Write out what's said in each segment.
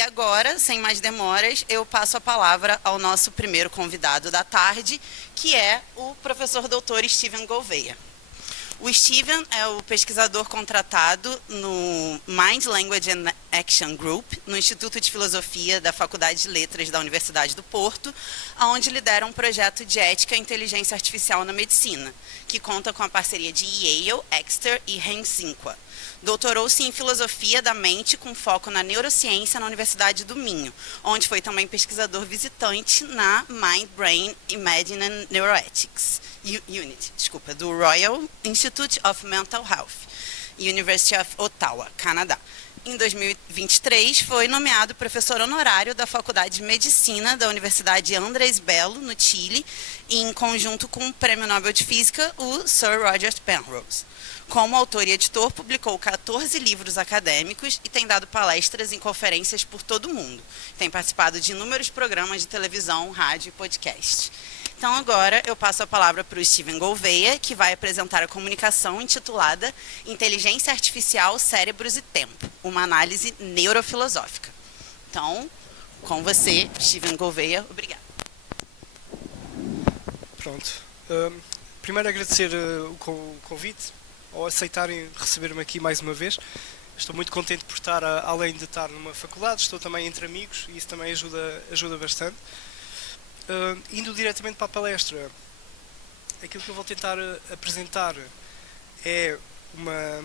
E agora, sem mais demoras, eu passo a palavra ao nosso primeiro convidado da tarde, que é o professor doutor Steven Gouveia. O Steven é o pesquisador contratado no Mind, Language and Action Group, no Instituto de Filosofia da Faculdade de Letras da Universidade do Porto, onde lidera um projeto de ética e inteligência artificial na medicina, que conta com a parceria de Yale, Exeter e Helsinki. Doutorou-se em Filosofia da Mente com foco na neurociência na Universidade do Minho, onde foi também pesquisador visitante na Mind, Brain, Imagine and Neuroethics Unit, do Royal Institute of Mental Health, University of Ottawa, Canadá. Em 2023, foi nomeado professor honorário da Faculdade de Medicina da Universidade Andrés Bello, no Chile, em conjunto com o Prêmio Nobel de Física, o Sir Roger Penrose. Como autor e editor, publicou 14 livros acadêmicos e tem dado palestras em conferências por todo o mundo. Tem participado de inúmeros programas de televisão, rádio e podcast. Então, agora, eu passo a palavra para o Steven Gouveia, que vai apresentar a comunicação intitulada Inteligência Artificial, Cérebros e Tempo, uma análise neurofilosófica. Então, com você, Steven Gouveia, obrigado. Pronto. Primeiro, agradecer o convite, ao aceitarem receber-me aqui mais uma vez. Estou muito contente por estar, além de estar numa faculdade, estou também entre amigos e isso também ajuda bastante. Indo diretamente para a palestra, aquilo que eu vou tentar apresentar é uma...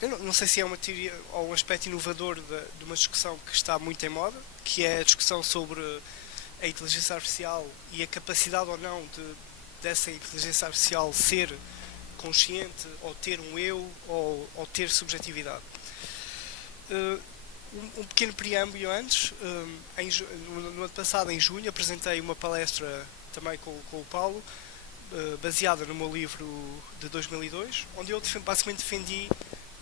Eu não sei se é uma teoria ou um aspecto inovador de uma discussão que está muito em moda, que é a discussão sobre a inteligência artificial e a capacidade ou não dessa inteligência artificial ser consciente, ou ter um eu, ou ter subjetividade. Um pequeno preâmbulo antes, no ano passado, em junho, apresentei uma palestra também com o Paulo, baseada no meu livro de 2002, onde eu basicamente defendi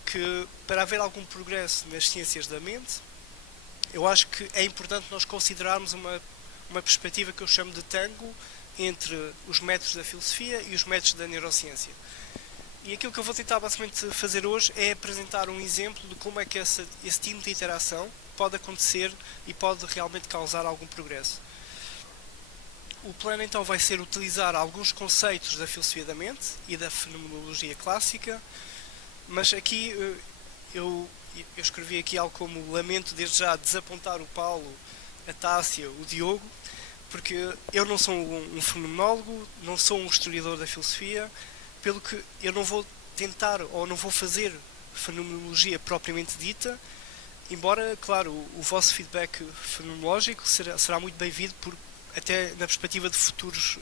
que para haver algum progresso nas ciências da mente, eu acho que é importante nós considerarmos uma perspectiva que eu chamo de tango entre os métodos da filosofia e os métodos da neurociência. E aquilo que eu vou tentar basicamente fazer hoje é apresentar um exemplo de como é que esse tipo de interação pode acontecer e pode realmente causar algum progresso. O plano então vai ser utilizar alguns conceitos da filosofia da mente e da fenomenologia clássica, mas aqui eu escrevi aqui algo como: lamento desde já desapontar o Paulo, a Tássia, o Diogo, porque eu não sou um fenomenólogo, não sou um historiador da filosofia, pelo que eu não vou tentar ou não vou fazer fenomenologia propriamente dita, embora, claro, o vosso feedback fenomenológico será muito bem-vindo, até na perspectiva de futuros,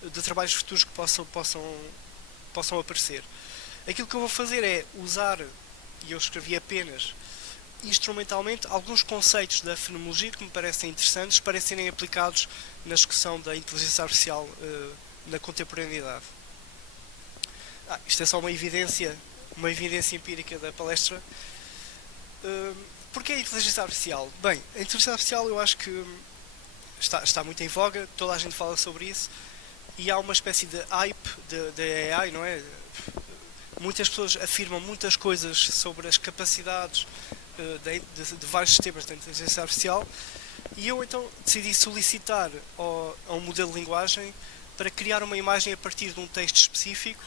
de trabalhos futuros que possam aparecer. Aquilo que eu vou fazer é usar, e eu escrevi apenas instrumentalmente, alguns conceitos da fenomenologia que me parecem interessantes para serem aplicados na discussão da inteligência artificial na contemporaneidade. Isto é só uma evidência empírica da palestra. Porquê a inteligência artificial? Bem, a inteligência artificial eu acho que está muito em voga, toda a gente fala sobre isso, e há uma espécie de hype da AI, não é? Muitas pessoas afirmam muitas coisas sobre as capacidades de vários sistemas da inteligência artificial, e eu então decidi solicitar a um modelo de linguagem para criar uma imagem a partir de um texto específico.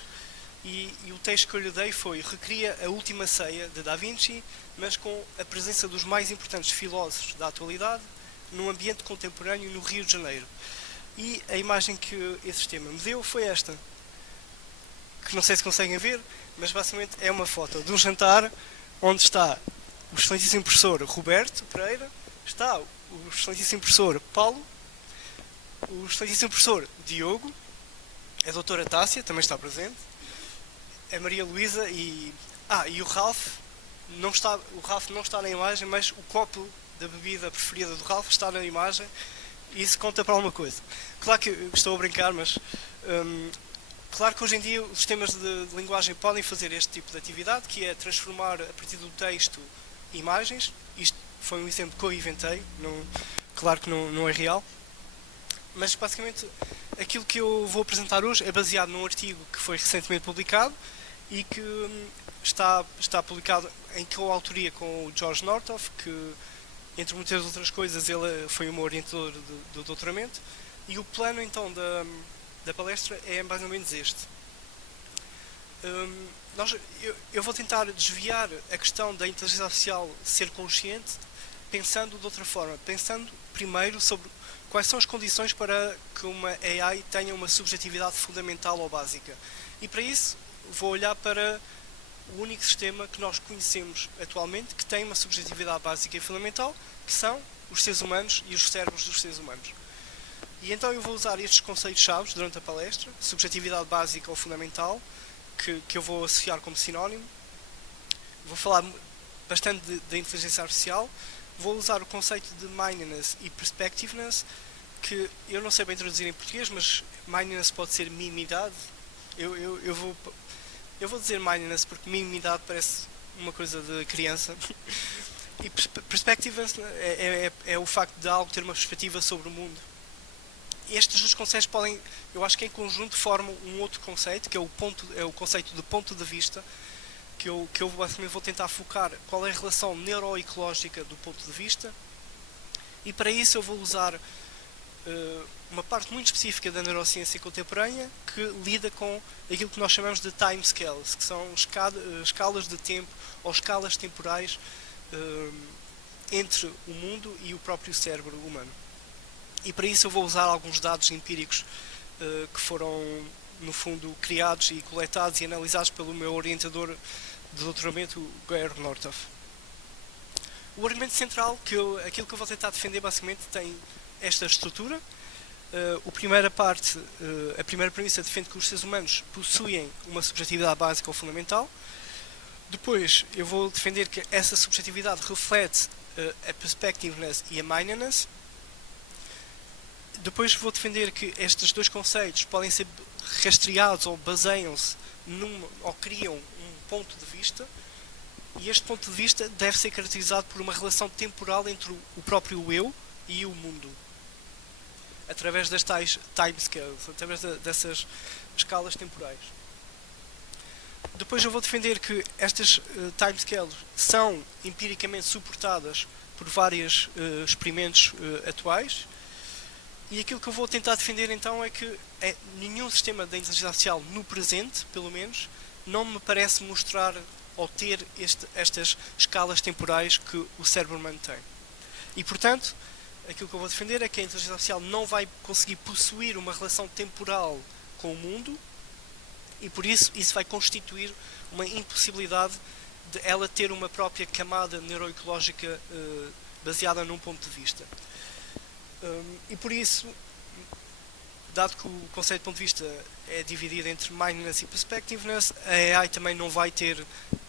E o texto que eu lhe dei foi: recria a Última Ceia de Da Vinci, mas com a presença dos mais importantes filósofos da atualidade, num ambiente contemporâneo no Rio de Janeiro. E a imagem que esse sistema me deu foi esta, que não sei se conseguem ver, mas basicamente é uma foto de um jantar onde está o excelentíssimo professor Roberto Pereira, está o excelentíssimo professor Paulo, o excelentíssimo professor Diogo, a doutora Tássia também está presente, a Maria Luísa e o Ralph. O Ralph não está na imagem, mas o copo da bebida preferida do Ralph está na imagem, e isso conta para alguma coisa. Claro que estou a brincar, mas claro que hoje em dia os sistemas de linguagem podem fazer este tipo de atividade, que é transformar a partir do texto imagens. Isto foi um exemplo que eu inventei, claro que não é real, mas basicamente aquilo que eu vou apresentar hoje é baseado num artigo que foi recentemente publicado e que está publicado em coautoria com o George Northoff, que Entre muitas outras coisas, ele foi o meu orientador do doutoramento. E o plano, então, da palestra é mais ou menos este. Eu vou tentar desviar a questão da inteligência artificial ser consciente, pensando de outra forma. Pensando primeiro sobre quais são as condições para que uma AI tenha uma subjetividade fundamental ou básica. E para isso, vou olhar para o único sistema que nós conhecemos atualmente que tem uma subjetividade básica e fundamental, que são os seres humanos e os cérebros dos seres humanos. E então eu vou usar estes conceitos-chave durante a palestra, subjetividade básica ou fundamental, que eu vou associar como sinónimo. Vou falar bastante da inteligência artificial. Vou usar o conceito de mindedness e perspectiveness, que eu não sei bem traduzir em português, mas mindedness pode ser mimidade. Eu vou dizer mindedness porque mimidade parece uma coisa de criança. E perspectiveness é o facto de algo ter uma perspectiva sobre o mundo. Estes dois conceitos podem, eu acho que em conjunto formam um outro conceito, que é o conceito de ponto de vista, que eu basicamente vou tentar focar qual é a relação neuroecológica do ponto de vista, e para isso eu vou usar uma parte muito específica da neurociência contemporânea que lida com aquilo que nós chamamos de time scales, que são escalas de tempo ou escalas temporais entre o mundo e o próprio cérebro humano. E para isso eu vou usar alguns dados empíricos que foram, no fundo, criados e coletados e analisados pelo meu orientador de doutoramento, o Geir Nordhoff. O argumento central, aquilo que eu vou tentar defender, basicamente, tem esta estrutura. A primeira premissa defende que os seres humanos possuem uma subjetividade básica ou fundamental. Depois, eu vou defender que essa subjetividade reflete a perspectiveness e a mindedness. Depois vou defender que estes dois conceitos podem ser rastreados ou baseiam-se ou criam um ponto de vista, e este ponto de vista deve ser caracterizado por uma relação temporal entre o próprio eu e o mundo, através das tais time scales, através dessas escalas temporais. Depois eu vou defender que estas time scales são empiricamente suportadas por vários experimentos atuais. E aquilo que eu vou tentar defender então é que nenhum sistema de inteligência artificial no presente, pelo menos, não me parece mostrar ou ter estas escalas temporais que o cérebro humano tem. E portanto, aquilo que eu vou defender é que a inteligência artificial não vai conseguir possuir uma relação temporal com o mundo, e por isso vai constituir uma impossibilidade de ela ter uma própria camada neuroecológica baseada num ponto de vista. E por isso, dado que o conceito de ponto de vista é dividido entre mindedness e perspectiveness, a AI também não vai ter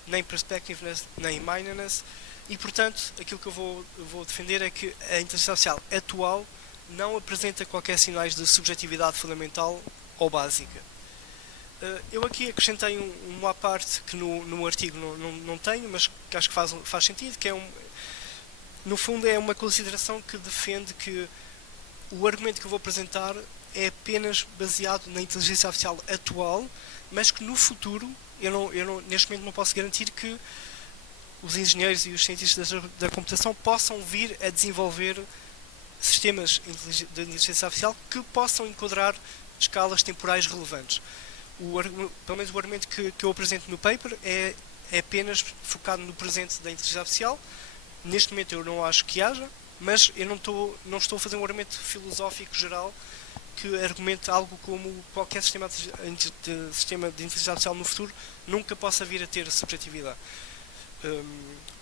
nem perspectiveness nem mindedness, e portanto aquilo que eu vou defender é que a inteligência artificial atual não apresenta qualquer sinais de subjetividade fundamental ou básica. Eu aqui acrescentei uma parte que no artigo não tenho, mas que acho que faz sentido, que no fundo é uma consideração que defende que o argumento que eu vou apresentar é apenas baseado na inteligência artificial atual, mas que no futuro, neste momento não posso garantir que os engenheiros e os cientistas da computação possam vir a desenvolver sistemas de inteligência artificial que possam enquadrar escalas temporais relevantes. Pelo menos o argumento que eu apresento no paper é apenas focado no presente da inteligência artificial. Neste momento eu não acho que haja, mas eu não estou a fazer um argumento filosófico geral que argumente algo como qualquer sistema de inteligência artificial no futuro nunca possa vir a ter subjetividade.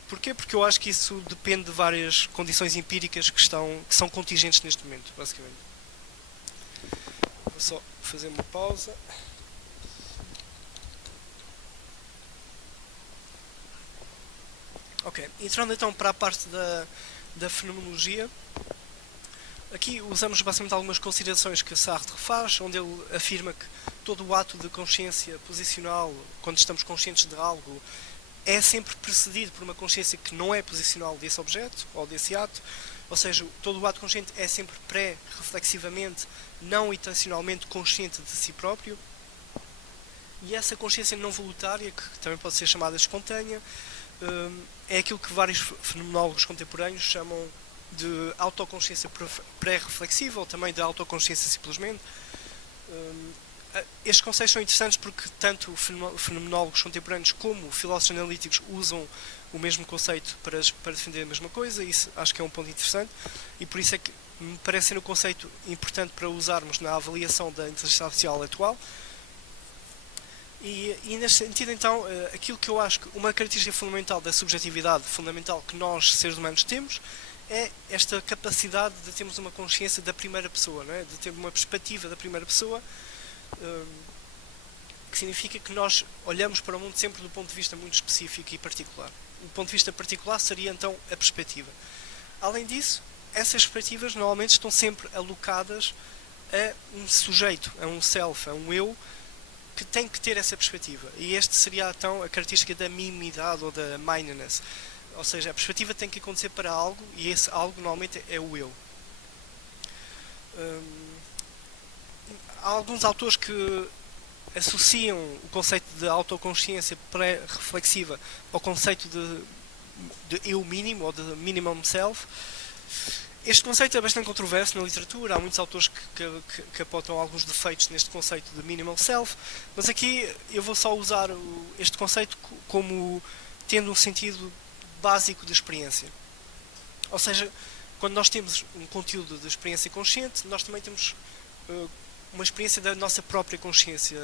Porquê? Porque eu acho que isso depende de várias condições empíricas que são contingentes neste momento, basicamente. Vou só fazer uma pausa. Ok, entrando então para a parte da fenomenologia, aqui usamos basicamente algumas considerações que Sartre faz, onde ele afirma que todo o ato de consciência posicional, quando estamos conscientes de algo, é sempre precedido por uma consciência que não é posicional desse objeto ou desse ato, ou seja, todo o ato consciente é sempre pré-reflexivamente, não intencionalmente consciente de si próprio, e essa consciência não voluntária, que também pode ser chamada espontânea, é aquilo que vários fenomenólogos contemporâneos chamam de autoconsciência pré-reflexiva ou também de autoconsciência simplesmente. Estes conceitos são interessantes porque tanto fenomenólogos contemporâneos como filósofos analíticos usam o mesmo conceito para defender a mesma coisa, e isso acho que é um ponto interessante, e por isso é que me parece ser um conceito importante para usarmos na avaliação da inteligência artificial atual. E nesse sentido, então, aquilo que eu acho que uma característica fundamental da subjetividade fundamental que nós, seres humanos, temos é esta capacidade de termos uma consciência da primeira pessoa, não é? De ter uma perspectiva da primeira pessoa, que significa que nós olhamos para o mundo sempre do ponto de vista muito específico e particular. O ponto de vista particular seria então a perspectiva. Além disso, essas perspectivas normalmente estão sempre alocadas a um sujeito, a um self, a um eu, que tem que ter essa perspectiva. E este seria então a característica da mimidade ou da mindedness. Ou seja, a perspectiva tem que acontecer para algo e esse algo normalmente é o eu. Há alguns autores que associam o conceito de autoconsciência pré-reflexiva ao conceito de eu mínimo ou de minimum self. Este conceito é bastante controverso na literatura, há muitos autores que apontam alguns defeitos neste conceito de minimal self, mas aqui eu vou só usar este conceito como tendo um sentido básico de experiência. Ou seja, quando nós temos um conteúdo de experiência consciente, nós também temos uma experiência da nossa própria consciência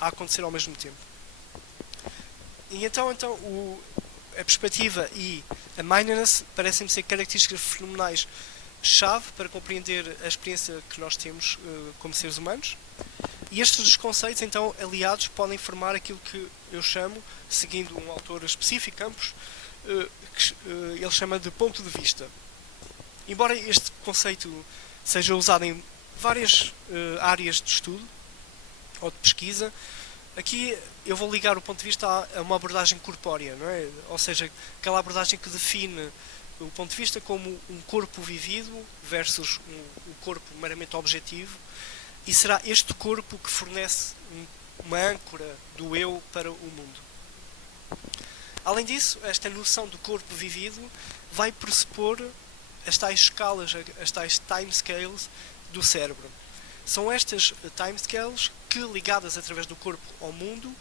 a acontecer ao mesmo tempo. E então a perspectiva e a mindedness parecem-me ser características fenomenais-chave para compreender a experiência que nós temos como seres humanos. E estes dois conceitos, então, aliados, podem formar aquilo que eu chamo, seguindo um autor específico, Campos, que ele chama de ponto de vista. Embora este conceito seja usado em várias áreas de estudo ou de pesquisa, aqui eu vou ligar o ponto de vista a uma abordagem corpórea, não é? Ou seja, aquela abordagem que define o ponto de vista como um corpo vivido versus um corpo meramente objetivo, e será este corpo que fornece uma âncora do eu para o mundo. Além disso, esta noção do corpo vivido vai pressupor as tais escalas, as tais timescales do cérebro. São estas timescales que, ligadas através do corpo ao mundo,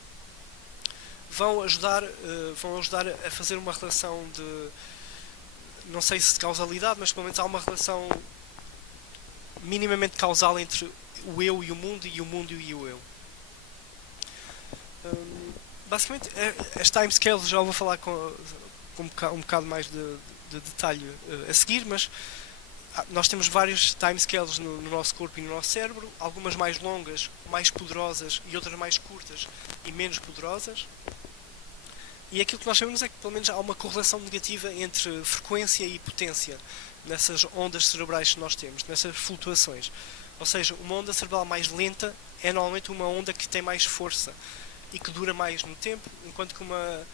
vão ajudar a fazer uma relação de, não sei se de causalidade, mas pelo menos há uma relação minimamente causal entre o eu e o mundo e o eu. Basicamente, as timescales já vou falar com um bocado mais de detalhe a seguir, mas nós temos vários timescales no nosso corpo e no nosso cérebro, algumas mais longas, mais poderosas, e outras mais curtas e menos poderosas. E aquilo que nós sabemos é que pelo menos há uma correlação negativa entre frequência e potência nessas ondas cerebrais que nós temos, nessas flutuações. Ou seja, uma onda cerebral mais lenta é normalmente uma onda que tem mais força e que dura mais no tempo, enquanto que uma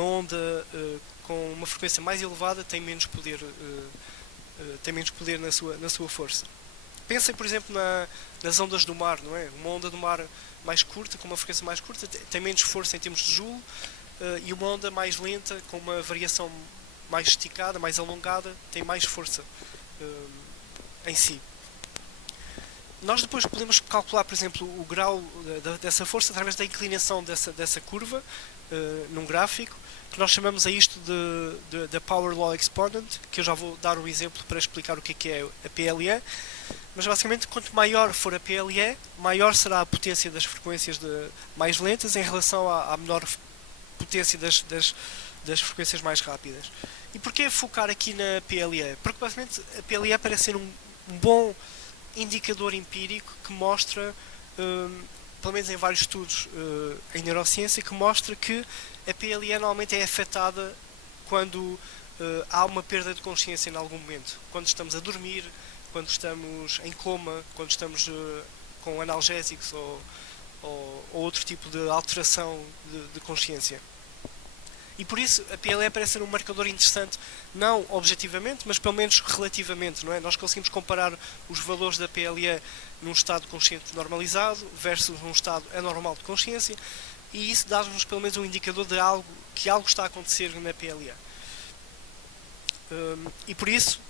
onda com uma frequência mais elevada tem menos poder na sua força. Pensem, por exemplo, nas ondas do mar, não é? Uma onda do mar mais curta, com uma frequência mais curta, tem menos força em termos de joule, e uma onda mais lenta, com uma variação mais esticada, mais alongada, tem mais força em si. Nós depois podemos calcular, por exemplo, o grau dessa força através da inclinação dessa curva num gráfico, que nós chamamos a isto de Power Law Exponent, que eu já vou dar um exemplo para explicar o que é a PLE. Mas basicamente, quanto maior for a PLE, maior será a potência das frequências mais lentas em relação à menor potência das frequências mais rápidas. E porquê focar aqui na PLE? Porque basicamente a PLE parece ser um bom indicador empírico que mostra, pelo menos em vários estudos em neurociência, que mostra que a PLE normalmente é afetada quando há uma perda de consciência em algum momento. Quando estamos a dormir, quando estamos em coma, quando estamos com analgésicos ou outro tipo de alteração de consciência. E por isso a PLE parece ser um marcador interessante, não objetivamente, mas pelo menos relativamente, não é? Nós conseguimos comparar os valores da PLE num estado consciente normalizado versus num estado anormal de consciência, e isso dá-nos pelo menos um indicador de algo, que algo está a acontecer na PLE. E por isso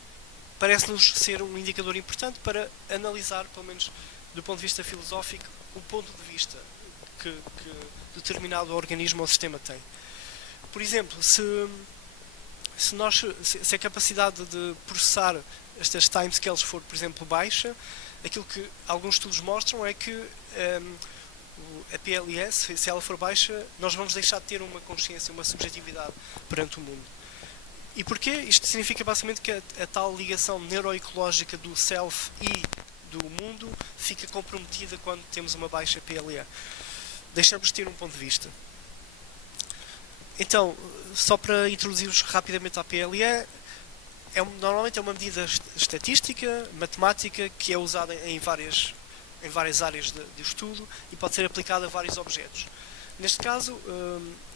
parece-nos ser um indicador importante para analisar, pelo menos do ponto de vista filosófico, o ponto de vista que determinado organismo ou sistema tem. Por exemplo, se a capacidade de processar estas timescales for, por exemplo, baixa, aquilo que alguns estudos mostram é que a PLS, se ela for baixa, nós vamos deixar de ter uma consciência, uma subjetividade perante o mundo. E porquê? Isto significa basicamente que a tal ligação neuroecológica do self e do mundo fica comprometida quando temos uma baixa PLE. Deixamos de ter um ponto de vista. Então, só para introduzir-vos rapidamente à PLE, normalmente é uma medida estatística, matemática, que é usada em várias áreas de estudo e pode ser aplicada a vários objetos. Neste caso,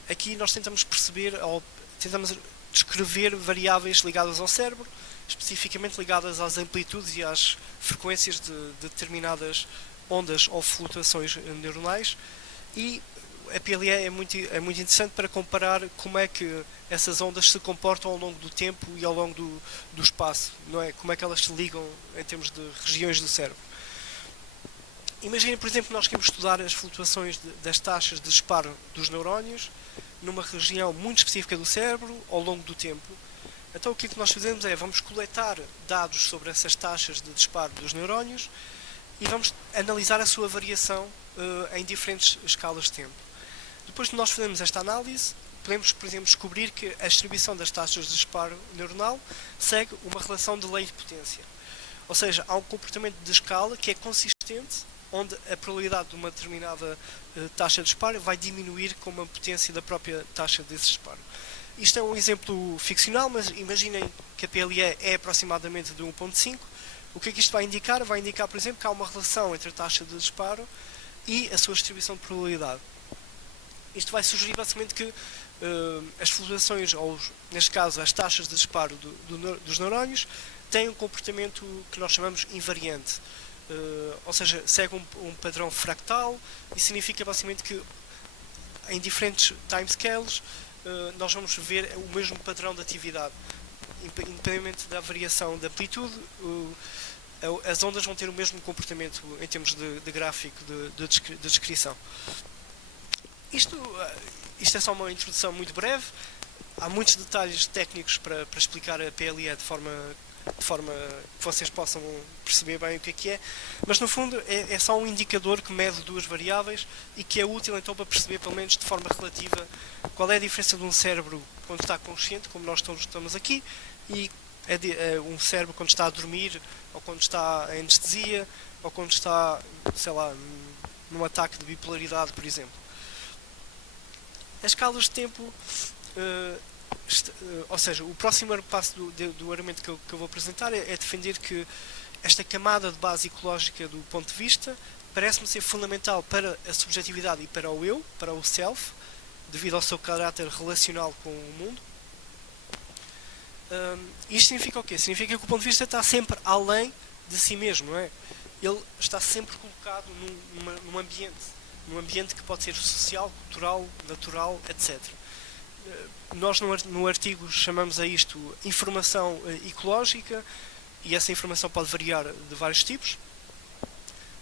aqui nós tentamos perceber, ou tentamos descrever variáveis ligadas ao cérebro, especificamente ligadas às amplitudes e às frequências de determinadas ondas ou flutuações neuronais, e a PLE é muito interessante para comparar como é que essas ondas se comportam ao longo do tempo e ao longo do espaço, não é? Como é que elas se ligam em termos de regiões do cérebro. Imaginem, por exemplo, que nós queremos estudar as flutuações das taxas de disparo dos neurónios numa região muito específica do cérebro ao longo do tempo. Então o que nós fazemos é, vamos coletar dados sobre essas taxas de disparo dos neurónios e vamos analisar a sua variação em diferentes escalas de tempo. Depois de nós fazermos esta análise, podemos, por exemplo, descobrir que a distribuição das taxas de disparo neuronal segue uma relação de lei de potência. Ou seja, há um comportamento de escala que é consistente, onde a probabilidade de uma determinada taxa de disparo vai diminuir com a potência da própria taxa desse disparo. Isto é um exemplo ficcional, mas imaginem que a PLE é aproximadamente de 1.5. O que é que isto vai indicar? Vai indicar, por exemplo, que há uma relação entre a taxa de disparo e a sua distribuição de probabilidade. Isto vai sugerir basicamente que as flutuações, ou neste caso as taxas de disparo dos neurónios, têm um comportamento que nós chamamos invariante. Ou seja, segue um padrão fractal, e significa basicamente que em diferentes timescales nós vamos ver o mesmo padrão de atividade. Independentemente da variação de amplitude, as ondas vão ter o mesmo comportamento em termos de gráfico de descrição. Isto é só uma introdução muito breve. Há muitos detalhes técnicos para explicar a PLE de forma que vocês possam perceber bem o que é, mas no fundo é só um indicador que mede duas variáveis e que é útil então para perceber, pelo menos de forma relativa, qual é a diferença de um cérebro quando está consciente, como nós todos estamos aqui, e um cérebro quando está a dormir, ou quando está em anestesia, ou quando está, sei lá, num ataque de bipolaridade, por exemplo. As escalas de tempo, ou seja, o próximo passo do argumento que eu vou apresentar é defender que esta camada de base ecológica do ponto de vista parece-me ser fundamental para a subjetividade e para o eu, para o self, devido ao seu caráter relacional com o mundo. Isto significa o quê? Significa que o ponto de vista está sempre além de si mesmo, não é? Ele está sempre colocado num ambiente que pode ser social, cultural, natural, etc. Nós no artigo chamamos a isto informação ecológica, e essa informação pode variar de vários tipos,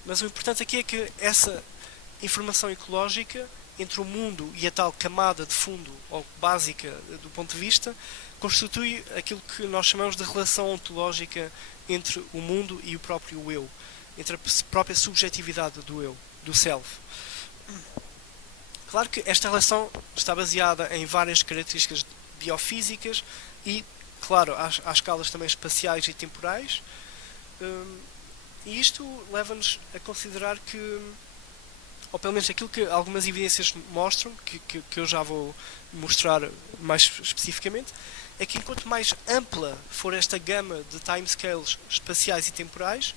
mas o importante aqui é que essa informação ecológica entre o mundo e a tal camada de fundo ou básica do ponto de vista constitui aquilo que nós chamamos de relação ontológica entre o mundo e o próprio eu, entre a própria subjetividade do eu, do self. Claro que esta relação está baseada em várias características biofísicas e, claro, há escalas também espaciais e temporais. E isto leva-nos a considerar que, ou pelo menos aquilo que algumas evidências mostram, que eu já vou mostrar mais especificamente, é que enquanto mais ampla for esta gama de timescales espaciais e temporais,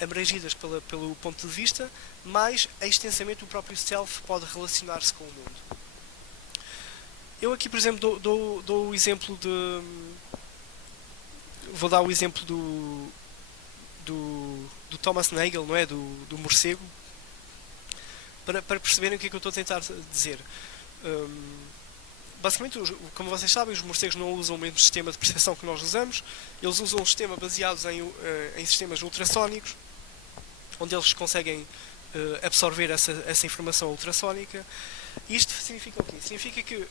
abrangidas pelo ponto de vista, mais extensamente o próprio self pode relacionar-se com o mundo. Eu aqui, por exemplo, dou o exemplo de... Vou dar o exemplo do Thomas Nagel, não é? Do morcego, para perceberem o que é que eu estou a tentar dizer. Basicamente, como vocês sabem, os morcegos não usam o mesmo sistema de percepção que nós usamos. Eles usam um sistema baseado em sistemas ultrassónicos, onde eles conseguem absorver essa informação ultrassónica. Isto significa o quê? Significa que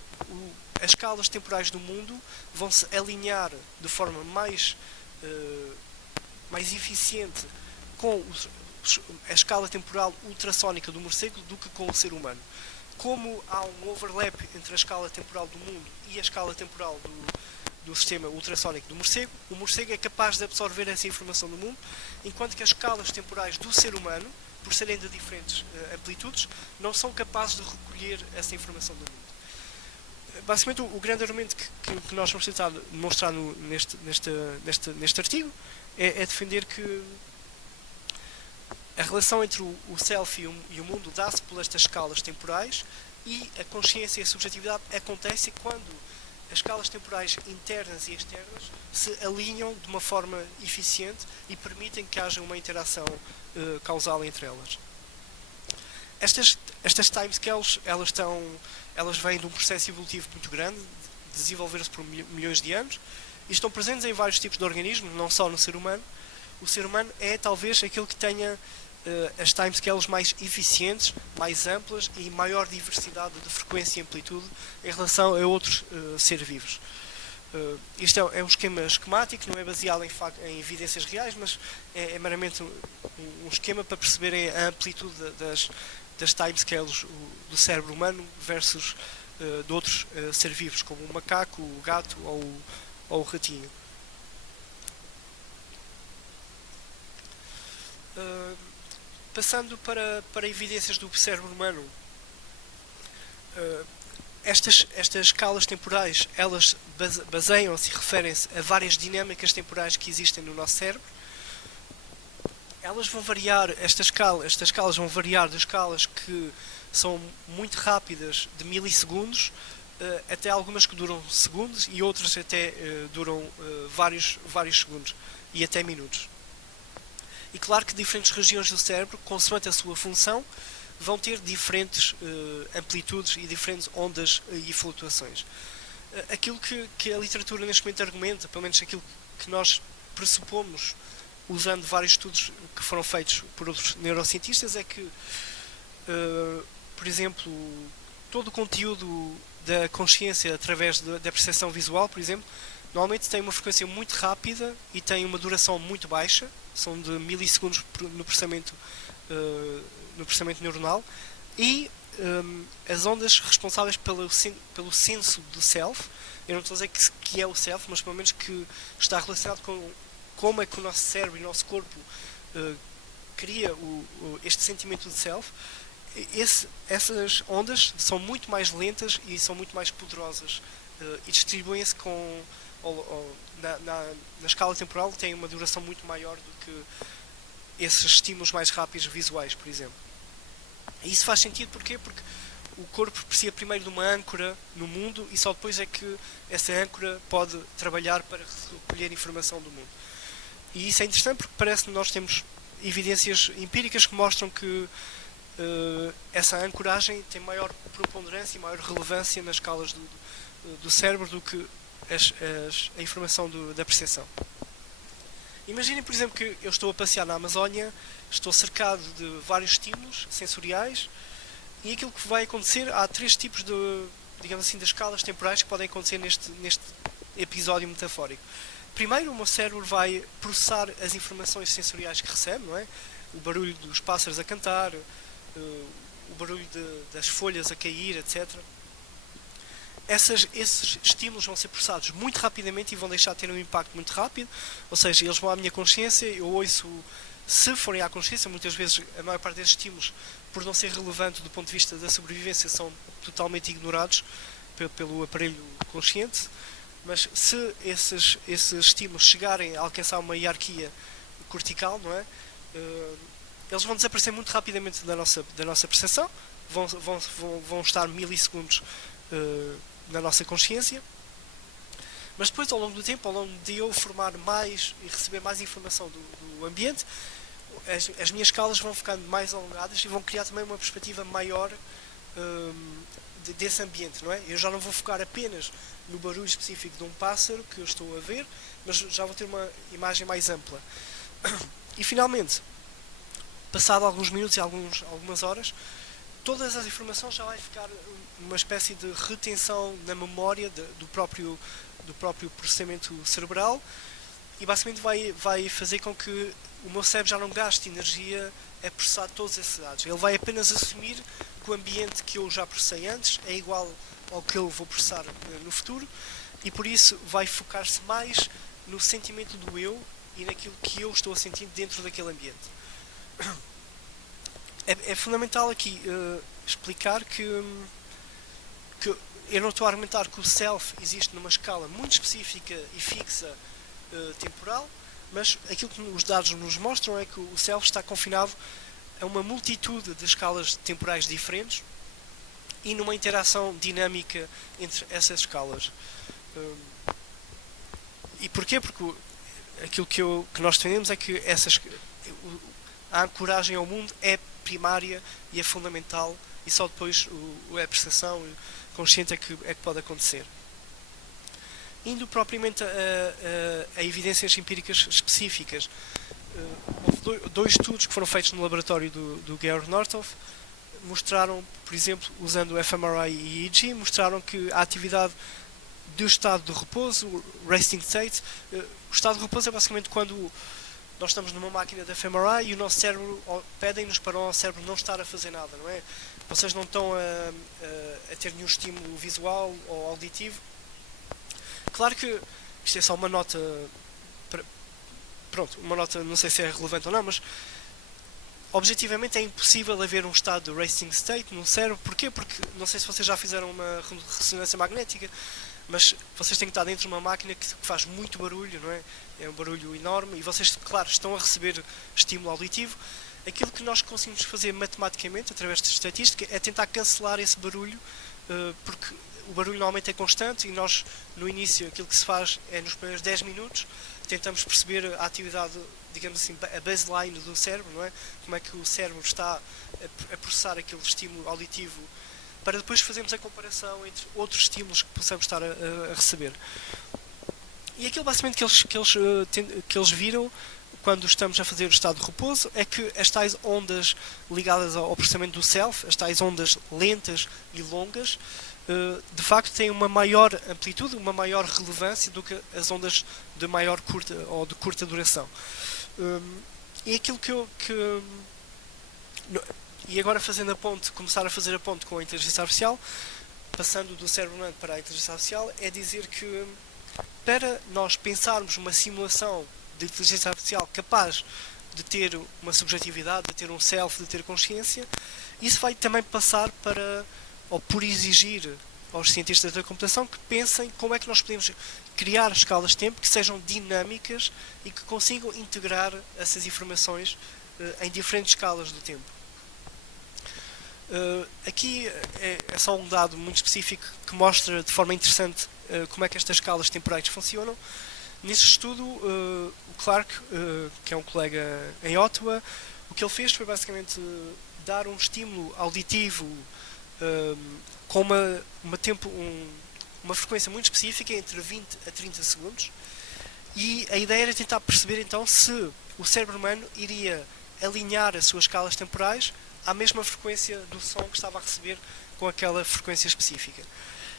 as escalas temporais do mundo vão se alinhar de forma mais eficiente com a escala temporal ultrassónica do morcego do que com o ser humano. Como há um overlap entre a escala temporal do mundo e a escala temporal do sistema ultrassónico do morcego, o morcego é capaz de absorver essa informação do mundo, enquanto que as escalas temporais do ser humano, por serem de diferentes amplitudes, não são capazes de recolher essa informação do mundo. Basicamente, o grande argumento que nós vamos tentar demonstrar neste artigo é defender que a relação entre o self e o mundo dá-se por estas escalas temporais, e a consciência e a subjetividade acontecem quando as escalas temporais internas e externas se alinham de uma forma eficiente e permitem que haja uma interação causal entre elas. Estas timescales, elas vêm de um processo evolutivo muito grande, desenvolver-se por milhões de anos, e estão presentes em vários tipos de organismos, não só no ser humano. O ser humano é talvez aquele que tenha as timescales mais eficientes, mais amplas e maior diversidade de frequência e amplitude em relação a outros seres vivos. Isto é um esquema esquemático, não é baseado em evidências reais, mas é meramente um esquema para perceberem a amplitude das timescales do cérebro humano versus de outros seres vivos, como o macaco, o gato ou o ratinho. Passando para evidências do cérebro humano, estas escalas temporais, elas baseiam-se e referem-se a várias dinâmicas temporais que existem no nosso cérebro. Elas vão variar, estas escalas vão variar de escalas que são muito rápidas, de milissegundos, até algumas que duram segundos e outras até duram vários segundos e até minutos. E claro que diferentes regiões do cérebro, consoante a sua função, vão ter diferentes amplitudes e diferentes ondas e flutuações. Aquilo que a literatura neste momento argumenta, pelo menos aquilo que nós pressupomos, usando vários estudos que foram feitos por outros neurocientistas, é que, por exemplo, todo o conteúdo da consciência através da percepção visual, por exemplo, normalmente tem uma frequência muito rápida e tem uma duração muito baixa, são de milissegundos no processamento neuronal, e as ondas responsáveis pelo senso do self, eu não estou a dizer que é o self, mas pelo menos que está relacionado com como é que o nosso cérebro e o nosso corpo cria este sentimento de self. Essas ondas são muito mais lentas e são muito mais poderosas e distribuem-se na escala temporal, têm uma duração muito maior do que esses estímulos mais rápidos visuais, por exemplo. E isso faz sentido porquê? Porque o corpo precisa primeiro de uma âncora no mundo e só depois é que essa âncora pode trabalhar para recolher informação do mundo. E isso é interessante porque parece que nós temos evidências empíricas que mostram que essa ancoragem tem maior preponderância e maior relevância nas escalas do cérebro do que a informação da percepção. Imaginem, por exemplo, que eu estou a passear na Amazónia, estou cercado de vários estímulos sensoriais e aquilo que vai acontecer, há três tipos digamos assim, de escalas temporais que podem acontecer neste episódio metafórico. Primeiro, o meu cérebro vai processar as informações sensoriais que recebe, não é? O barulho dos pássaros a cantar, o barulho das folhas a cair, etc. Esses estímulos vão ser processados muito rapidamente e vão deixar de ter um impacto muito rápido, ou seja, eles vão à minha consciência, eu ouço, se forem à consciência, muitas vezes a maior parte desses estímulos, por não ser relevante do ponto de vista da sobrevivência, são totalmente ignorados pelo aparelho consciente, mas se esses estímulos chegarem a alcançar uma hierarquia cortical, não é? Eles vão desaparecer muito rapidamente da nossa percepção, vão estar milissegundos na nossa consciência, mas depois, ao longo do tempo, ao longo de eu formar mais e receber mais informação do ambiente, as minhas escalas vão ficando mais alongadas e vão criar também uma perspectiva maior desse ambiente, não é? Eu já não vou focar apenas no barulho específico de um pássaro que eu estou a ver, mas já vou ter uma imagem mais ampla. E finalmente, passado alguns minutos e algumas horas, todas as informações já vai ficar uma espécie de retenção na memória do próprio processamento cerebral, e basicamente vai fazer com que o meu cérebro já não gaste energia a processar todos esses dados. Ele vai apenas assumir que o ambiente que eu já processei antes é igual ao que eu vou processar no futuro, e por isso vai focar-se mais no sentimento do eu e naquilo que eu estou a sentir dentro daquele ambiente. É fundamental aqui explicar que eu não estou a argumentar que o self existe numa escala muito específica e fixa temporal, mas aquilo que os dados nos mostram é que o self está confinado a uma multitude de escalas temporais diferentes e numa interação dinâmica entre essas escalas. E porquê? Porque aquilo que nós defendemos é que a ancoragem ao mundo é primária e é fundamental, e só depois a percepção consciente é que pode acontecer. Indo propriamente a evidências empíricas específicas, houve dois estudos que foram feitos no laboratório do Georg Nordhoff, mostraram, por exemplo, usando o fMRI e EEG, mostraram que a atividade do estado de repouso, o resting state, o estado de repouso é basicamente quando nós estamos numa máquina de fMRI e o nosso cérebro pedem-nos para o nosso cérebro não estar a fazer nada, não é? Vocês não estão a ter nenhum estímulo visual ou auditivo. Claro que isto é só uma nota, uma nota, não sei se é relevante ou não, mas objetivamente é impossível haver um estado de resting state no cérebro. Porquê? Porque, não sei se vocês já fizeram uma ressonância magnética, mas vocês têm que estar dentro de uma máquina que faz muito barulho, não é? É um barulho enorme e vocês, claro, estão a receber estímulo auditivo. Aquilo que nós conseguimos fazer matematicamente, através de estatística, é tentar cancelar esse barulho, porque o barulho normalmente é constante e nós, no início, aquilo que se faz é nos primeiros 10 minutos, tentamos perceber a atividade, digamos assim, a baseline do cérebro, não é? Como é que o cérebro está a processar aquele estímulo auditivo, para depois fazermos a comparação entre outros estímulos que possamos estar a receber. E aquilo basicamente que eles viram quando estamos a fazer o estado de repouso é que as tais ondas ligadas ao processamento do self, as tais ondas lentas e longas, de facto têm uma maior amplitude, uma maior relevância do que as ondas de maior curta ou de curta duração. E aquilo e agora fazendo começar a fazer a ponte com a inteligência artificial, passando do cérebro humano para a inteligência artificial, é dizer que para nós pensarmos uma simulação de inteligência artificial capaz de ter uma subjetividade, de ter um self, de ter consciência, isso vai também passar por exigir aos cientistas da computação que pensem como é que nós podemos criar escalas de tempo que sejam dinâmicas e que consigam integrar essas informações em diferentes escalas do tempo. Aqui é só um dado muito específico que mostra de forma interessante como é que estas escalas temporais funcionam. Nesse estudo, o Clark, que é um colega em Ottawa, o que ele fez foi basicamente dar um estímulo auditivo com uma frequência muito específica, entre 20 a 30 segundos, e a ideia era tentar perceber então se o cérebro humano iria alinhar as suas escalas temporais à mesma frequência do som que estava a receber com aquela frequência específica.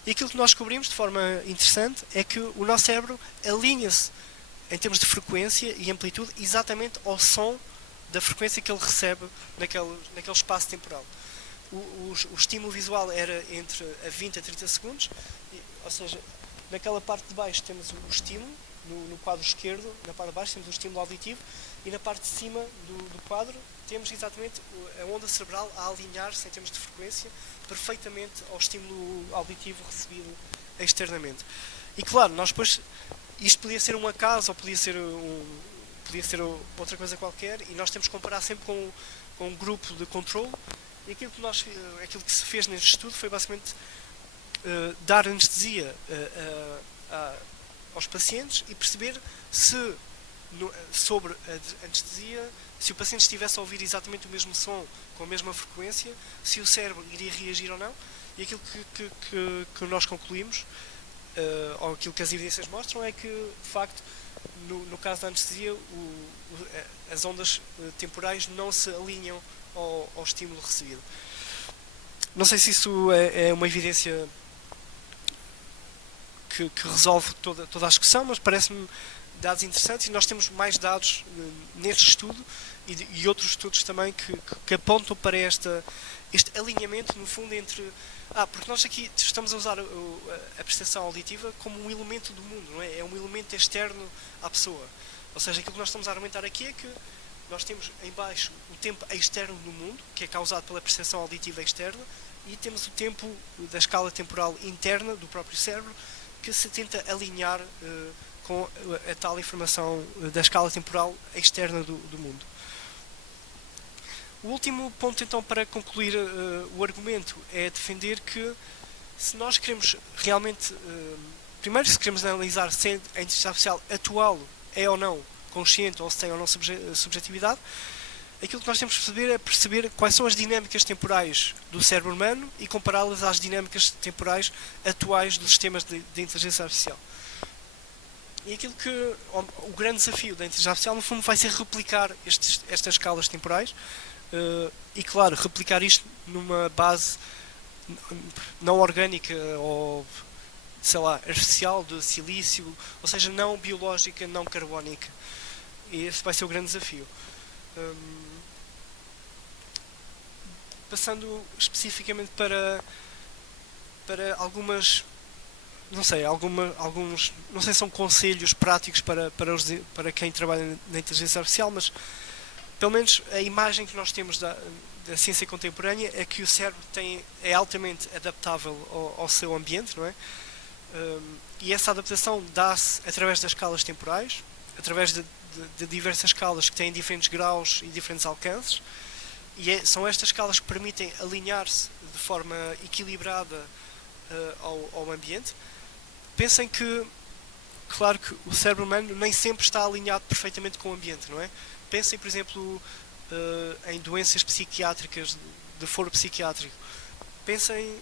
E aquilo que nós descobrimos de forma interessante é que o nosso cérebro alinha-se em termos de frequência e amplitude exatamente ao som da frequência que ele recebe naquele espaço temporal. O estímulo visual era entre a 20 a 30 segundos, ou seja, naquela parte de baixo temos o estímulo, no quadro esquerdo, na parte de baixo temos o estímulo auditivo, e na parte de cima do quadro temos exatamente a onda cerebral a alinhar-se em termos de frequência perfeitamente ao estímulo auditivo recebido externamente. E claro, nós depois, isto podia ser um acaso ou podia ser outra coisa qualquer, e nós temos que comparar sempre com um grupo de controle, e aquilo que se fez neste estudo foi basicamente dar anestesia aos pacientes e perceber se sobre a anestesia, se o paciente estivesse a ouvir exatamente o mesmo som, com a mesma frequência, se o cérebro iria reagir ou não. E aquilo que nós concluímos, ou aquilo que as evidências mostram, é que, de facto, no caso da anestesia, as ondas temporais não se alinham ao estímulo recebido. Não sei se isso é uma evidência que resolve toda a discussão, mas parece-me dados interessantes, e nós temos mais dados neste estudo e outros estudos também que apontam para este alinhamento, no fundo, entre... porque nós aqui estamos a usar a percepção auditiva como um elemento do mundo, não é? É um elemento externo à pessoa. Ou seja, aquilo que nós estamos a argumentar aqui é que nós temos em baixo o tempo externo do mundo, que é causado pela percepção auditiva externa, e temos o tempo da escala temporal interna do próprio cérebro, que se tenta alinhar com a tal informação da escala temporal externa do mundo. O último ponto, então, para concluir o argumento, é defender que, se nós queremos realmente, primeiro, se queremos analisar se a inteligência artificial atual é ou não consciente, ou se tem ou não subjetividade, aquilo que nós temos que perceber quais são as dinâmicas temporais do cérebro humano e compará-las às dinâmicas temporais atuais dos sistemas de inteligência artificial. E aquilo que o grande desafio da inteligência artificial, no fundo, vai ser replicar estas escalas temporais, e, claro, replicar isto numa base não orgânica ou, sei lá, artificial, de silício, ou seja, não biológica, não carbónica. E esse vai ser o grande desafio. Passando especificamente para algumas, não sei, alguns, não sei se são conselhos práticos para quem trabalha na inteligência artificial, mas pelo menos a imagem que nós temos da ciência contemporânea é que o cérebro é altamente adaptável ao seu ambiente, não é? E essa adaptação dá-se através das escalas temporais, através de diversas escalas que têm diferentes graus e diferentes alcances, e são estas escalas que permitem alinhar-se de forma equilibrada ao ambiente. Pensem que, claro que o cérebro humano nem sempre está alinhado perfeitamente com o ambiente, não é? Pensem, por exemplo, em doenças psiquiátricas, de foro psiquiátrico. Pensem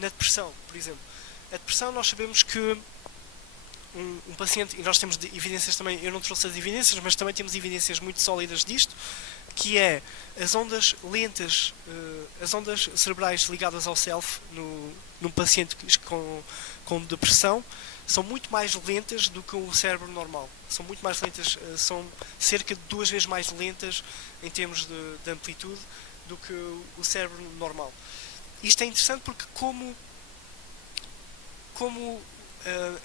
na depressão, por exemplo. A depressão, nós sabemos que um paciente, e nós temos evidências também, eu não trouxe as evidências, mas também temos evidências muito sólidas disto, que é as ondas lentas, as ondas cerebrais ligadas ao self num paciente com depressão, são muito mais lentas do que o cérebro normal. São muito mais lentas, são cerca de 2 vezes mais lentas em termos de amplitude do que o cérebro normal. Isto é interessante porque como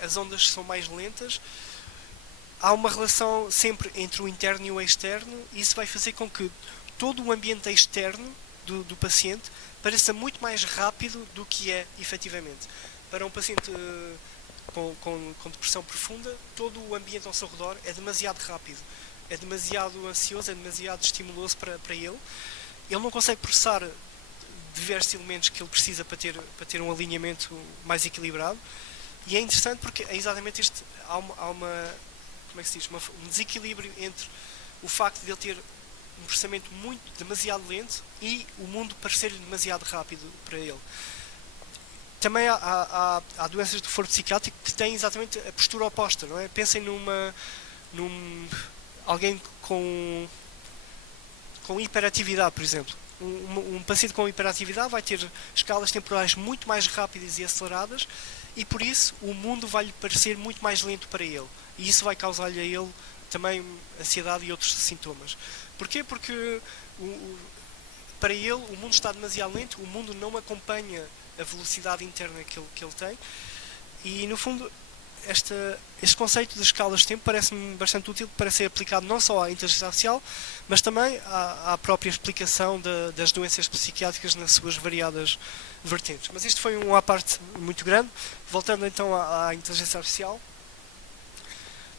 as ondas são mais lentas, há uma relação sempre entre o interno e o externo, e isso vai fazer com que todo o ambiente externo do paciente pareça muito mais rápido do que é efetivamente. Para um paciente com depressão profunda, todo o ambiente ao seu redor é demasiado rápido, é demasiado ansioso, é demasiado estimuloso para ele. Ele não consegue processar diversos elementos que ele precisa para ter um alinhamento mais equilibrado, e é interessante porque é exatamente este, há uma como é que se diz, um desequilíbrio entre o facto de ele ter um processamento demasiado lento e o mundo parecer-lhe demasiado rápido para ele. Também há doenças do foro psiquiátrico que têm exatamente a postura oposta, não é? Pensem alguém com hiperatividade, por exemplo. Um paciente com hiperatividade vai ter escalas temporais muito mais rápidas e aceleradas, e por isso o mundo vai lhe parecer muito mais lento para ele. E isso vai causar-lhe a ele também ansiedade e outros sintomas. Porquê? Porque para ele o mundo está demasiado lento, o mundo não acompanha a velocidade interna que ele tem, e no fundo este conceito de escalas de tempo parece-me bastante útil para ser aplicado não só à inteligência artificial, mas também à própria explicação das doenças psiquiátricas nas suas variadas vertentes. Mas isto foi uma parte muito grande. Voltando então à inteligência artificial,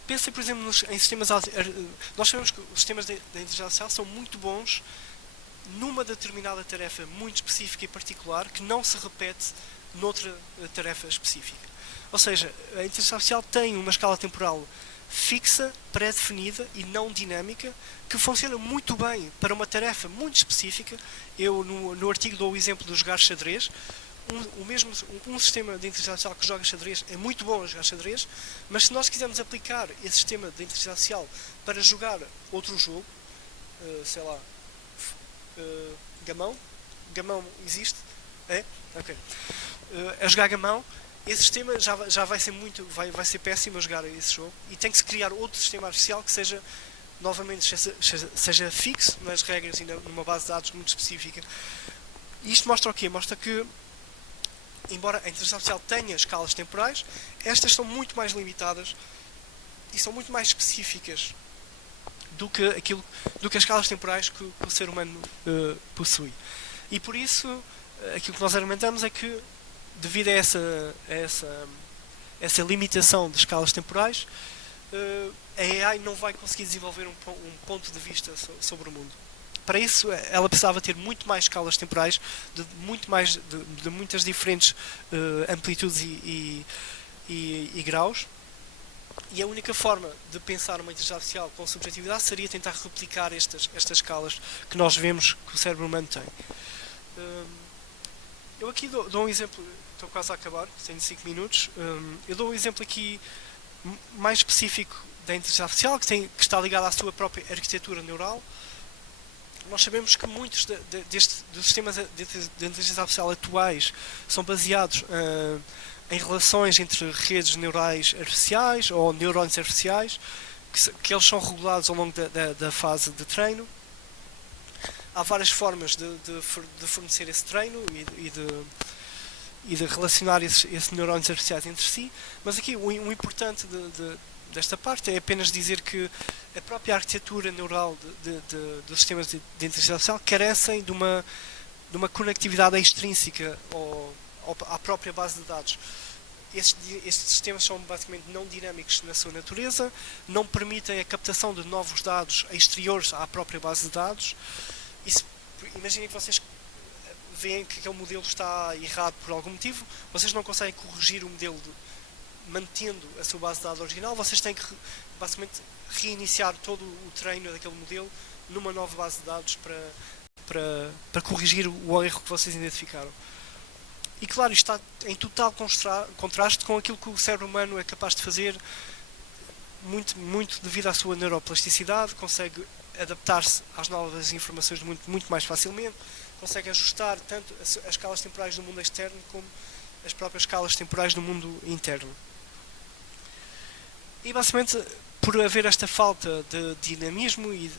pensem, por exemplo, em sistemas. Nós sabemos que os sistemas da inteligência artificial são muito bons numa determinada tarefa muito específica e particular que não se repete noutra tarefa específica. Ou seja, a inteligência artificial tem uma escala temporal fixa, pré-definida e não dinâmica, que funciona muito bem para uma tarefa muito específica. Eu no artigo dou o exemplo de jogar xadrez. Um sistema de inteligência artificial que joga xadrez é muito bom a jogar xadrez, mas se nós quisermos aplicar esse sistema de inteligência artificial para jogar outro jogo, sei lá, gamão existe? É? Ok. A jogar gamão, esse sistema já vai ser vai ser péssimo a jogar esse jogo, e tem que se criar outro sistema artificial que seja novamente seja fixo nas regras e numa base de dados muito específica. E isto mostra o quê? Mostra que, embora a inteligência artificial tenha escalas temporais, estas são muito mais limitadas e são muito mais específicas do que as escalas temporais que o ser humano possui. E por isso, aquilo que nós argumentamos é que, devido a essa limitação de escalas temporais, a AI não vai conseguir desenvolver um ponto de vista sobre o mundo. Para isso, ela precisava ter muito mais escalas temporais, de muitas diferentes amplitudes e graus. E a única forma de pensar uma inteligência artificial com subjetividade seria tentar replicar estas escalas que nós vemos que o cérebro humano tem. Eu aqui dou um exemplo, estou quase a acabar, tenho 5 minutos. Eu dou um exemplo aqui mais específico da inteligência artificial, que está ligado à sua própria arquitetura neural. Nós sabemos que muitos dos sistemas de inteligência artificial atuais são baseados em relações entre redes neurais artificiais ou neurônios artificiais, que eles são regulados ao longo da fase de treino. Há várias formas de fornecer esse treino e de relacionar esses neurônios artificiais entre si, mas aqui o importante desta parte é apenas dizer que a própria arquitetura neural dos sistemas de inteligência artificial carecem de uma conectividade extrínseca à própria base de dados. Estes sistemas são basicamente não dinâmicos na sua natureza, não permitem a captação de novos dados exteriores à própria base de dados. Imaginem que vocês veem que aquele modelo está errado por algum motivo, vocês não conseguem corrigir o modelo mantendo a sua base de dados original, vocês têm que basicamente reiniciar todo o treino daquele modelo numa nova base de dados para corrigir o erro que vocês identificaram. E claro, isto está em total contraste com aquilo que o cérebro humano é capaz de fazer, muito devido à sua neuroplasticidade, consegue adaptar-se às novas informações muito mais facilmente, consegue ajustar tanto as escalas temporais do mundo externo como as próprias escalas temporais do mundo interno. E basicamente, por haver esta falta de dinamismo e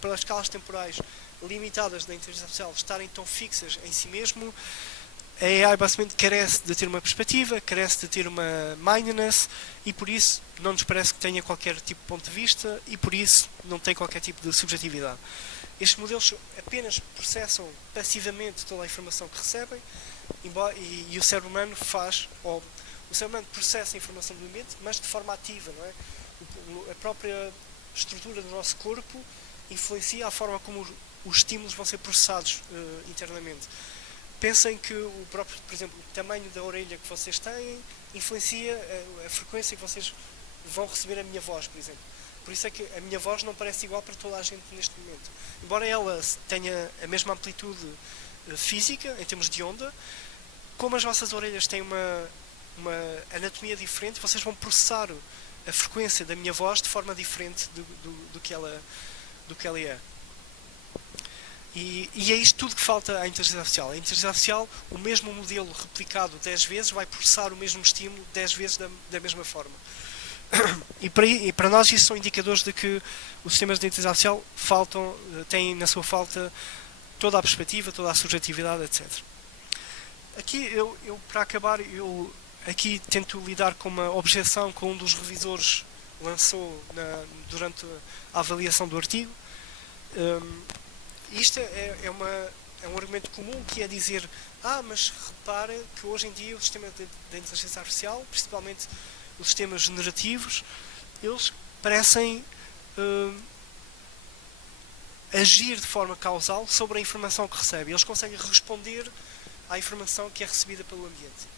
para as escalas temporais limitadas da inteligência artificial estarem tão fixas em si mesmo, a AI basicamente carece de ter uma perspectiva, carece de ter uma mindedness, e por isso não nos parece que tenha qualquer tipo de ponto de vista, e por isso não tem qualquer tipo de subjetividade. Estes modelos apenas processam passivamente toda a informação que recebem, e o cérebro humano o cérebro humano processa a informação do ambiente, mas de forma ativa, não é? A própria estrutura do nosso corpo influencia a forma como os estímulos vão ser processados internamente. Pensem que por exemplo, o tamanho da orelha que vocês têm influencia a frequência que vocês vão receber a minha voz, por exemplo. Por isso é que a minha voz não parece igual para toda a gente neste momento. Embora ela tenha a mesma amplitude física, em termos de onda, como as vossas orelhas têm uma anatomia diferente, vocês vão processar a frequência da minha voz de forma diferente do que ela é. E é isto tudo que falta à inteligência artificial. A inteligência artificial, o mesmo modelo replicado 10 vezes, vai processar o mesmo estímulo 10 vezes da mesma forma. E para nós isso são indicadores de que os sistemas de inteligência artificial têm na sua falta toda a perspectiva, toda a subjetividade, etc. Aqui, eu para acabar, eu aqui tento lidar com uma objeção que um dos revisores lançou durante a avaliação do artigo. Isto é um argumento comum, que é dizer: mas repare que hoje em dia o sistema de inteligência artificial, principalmente os sistemas generativos, eles parecem agir de forma causal sobre a informação que recebem. Eles conseguem responder à informação que é recebida pelo ambiente.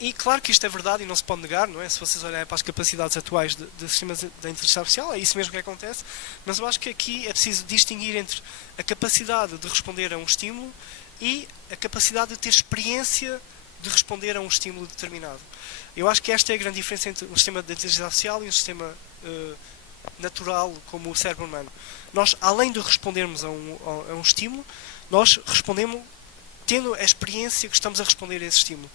E claro que isto é verdade e não se pode negar, não é? Se vocês olharem para as capacidades atuais de sistemas da inteligência artificial, é isso mesmo que acontece, mas eu acho que aqui é preciso distinguir entre a capacidade de responder a um estímulo e a capacidade de ter experiência de responder a um estímulo determinado. Eu acho que esta é a grande diferença entre um sistema de inteligência artificial e um sistema natural como o cérebro humano. Nós, além de respondermos a um estímulo, nós respondemos tendo a experiência que estamos a responder a esse estímulo.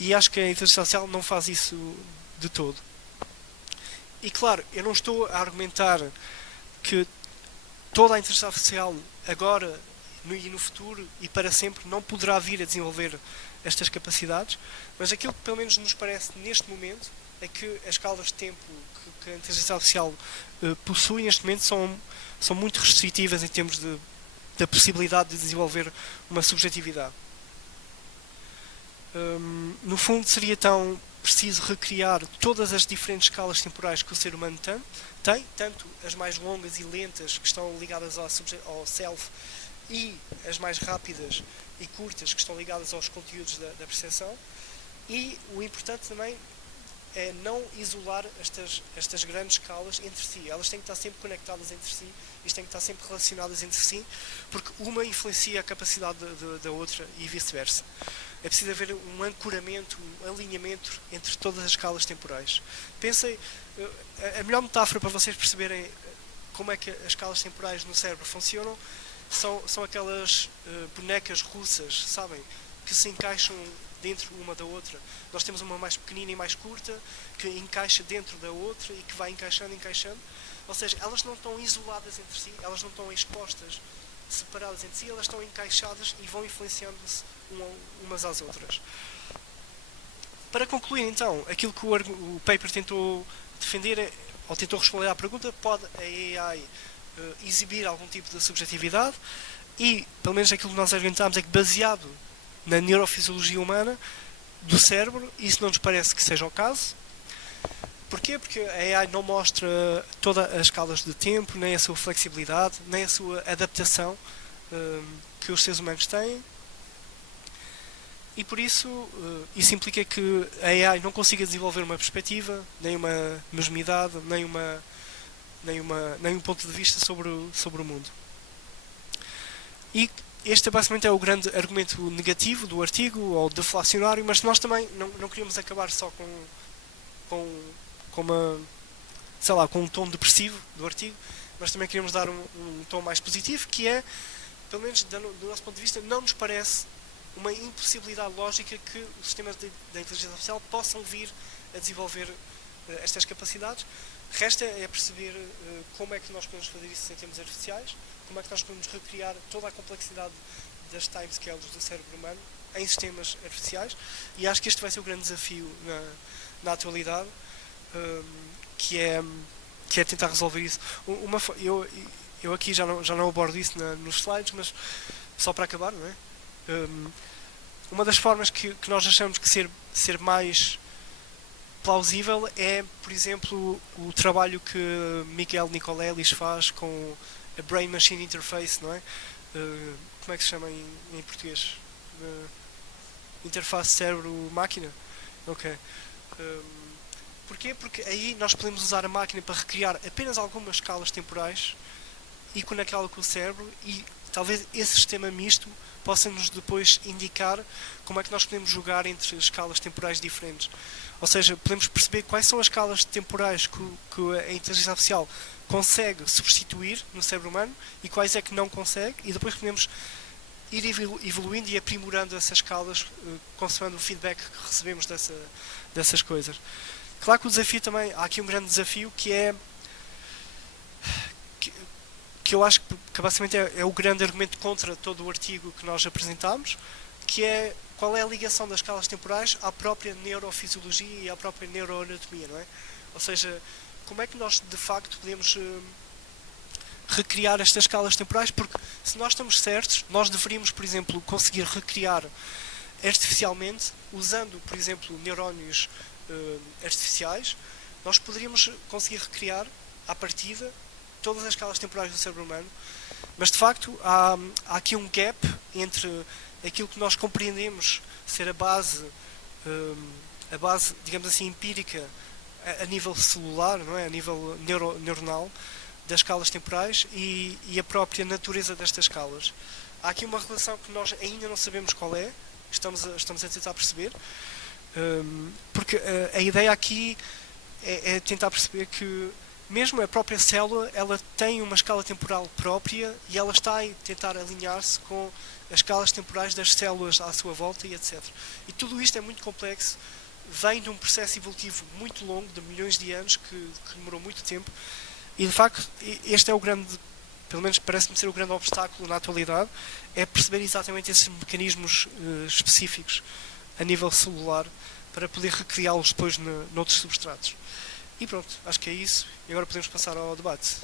E acho que a inteligência artificial não faz isso de todo. E claro, eu não estou a argumentar que toda a inteligência artificial agora e no futuro e para sempre não poderá vir a desenvolver estas capacidades, mas aquilo que pelo menos nos parece neste momento é que as escalas de tempo que a inteligência artificial possui neste momento são muito restritivas em termos da possibilidade de desenvolver uma subjetividade. No fundo seria tão preciso recriar todas as diferentes escalas temporais que o ser humano tem, tanto as mais longas e lentas que estão ligadas ao self e as mais rápidas e curtas que estão ligadas aos conteúdos da percepção. E o importante também é não isolar estas grandes escalas entre si. Elas têm que estar sempre conectadas entre si e têm que estar sempre relacionadas entre si, porque uma influencia a capacidade da outra e vice-versa. É preciso haver um ancoramento, um alinhamento entre todas as escalas temporais. Pensem, a melhor metáfora para vocês perceberem como é que as escalas temporais no cérebro funcionam são aquelas bonecas russas, sabem? Que se encaixam dentro uma da outra. Nós temos uma mais pequenina e mais curta que encaixa dentro da outra e que vai encaixando. Ou seja, elas não estão isoladas entre si, elas não estão expostas, separadas entre si, elas estão encaixadas e vão influenciando-se umas às outras. Para concluir então, aquilo que o paper tentou defender, ou tentou responder à pergunta, pode a AI exibir algum tipo de subjetividade? E, pelo menos aquilo que nós argumentamos é que, baseado na neurofisiologia humana do cérebro, isso não nos parece que seja o caso. Porquê? Porque a AI não mostra todas as escalas de tempo, nem a sua flexibilidade, nem a sua adaptação que os seres humanos têm. E por isso, isso implica que a AI não consiga desenvolver uma perspectiva, nem uma mesmidade, nem um ponto de vista sobre o mundo. E este basicamente é o grande argumento negativo do artigo, ou deflacionário, mas nós também não queríamos acabar só com um tom depressivo do artigo, mas também queríamos dar um tom mais positivo, que é, pelo menos do nosso ponto de vista, não nos parece uma impossibilidade lógica que os sistemas da inteligência artificial possam vir a desenvolver estas capacidades. Resta é perceber como é que nós podemos fazer isso em termos artificiais, como é que nós podemos recriar toda a complexidade das timescales do cérebro humano em sistemas artificiais, e acho que este vai ser o grande desafio na atualidade, que é tentar resolver isso. Eu aqui já não abordo isso nos slides, mas só para acabar, não é? Uma das formas que nós achamos que ser mais plausível é, por exemplo, o trabalho que Miguel Nicolelis faz com a Brain Machine Interface, não é? Como é que se chama em português? Interface cérebro-máquina? Ok. Porquê? Porque aí nós podemos usar a máquina para recriar apenas algumas escalas temporais e conectá-la com o cérebro, e talvez esse sistema misto possa-nos depois indicar como é que nós podemos jogar entre escalas temporais diferentes. Ou seja, podemos perceber quais são as escalas temporais que a inteligência artificial consegue substituir no cérebro humano e quais é que não consegue, e depois podemos ir evoluindo e aprimorando essas escalas consoante o feedback que recebemos dessas coisas. Claro que o desafio também, há aqui um grande desafio que é que eu acho que basicamente é o grande argumento contra todo o artigo que nós apresentámos, que é qual é a ligação das escalas temporais à própria neurofisiologia e à própria neuroanatomia, não é? Ou seja, como é que nós de facto podemos recriar estas escalas temporais? Porque se nós estamos certos, nós deveríamos, por exemplo, conseguir recriar artificialmente, usando, por exemplo, neurónios artificiais, nós poderíamos conseguir recriar à partida todas as escalas temporais do cérebro humano, mas de facto há aqui um gap entre aquilo que nós compreendemos ser a base a base, digamos assim, empírica a nível celular, não é? A nível neuronal das escalas temporais e a própria natureza destas escalas. Há aqui uma relação que nós ainda não sabemos qual é, estamos a tentar perceber, porque a ideia aqui é tentar perceber que mesmo a própria célula ela tem uma escala temporal própria e ela está a tentar alinhar-se com as escalas temporais das células à sua volta e etc. E tudo isto é muito complexo, vem de um processo evolutivo muito longo, de milhões de anos, que demorou muito tempo, e de facto este é o grande, pelo menos parece-me ser o grande obstáculo na atualidade, é perceber exatamente esses mecanismos específicos a nível celular para poder recriá-los depois noutros substratos. E pronto, acho que é isso. E agora podemos passar ao debate.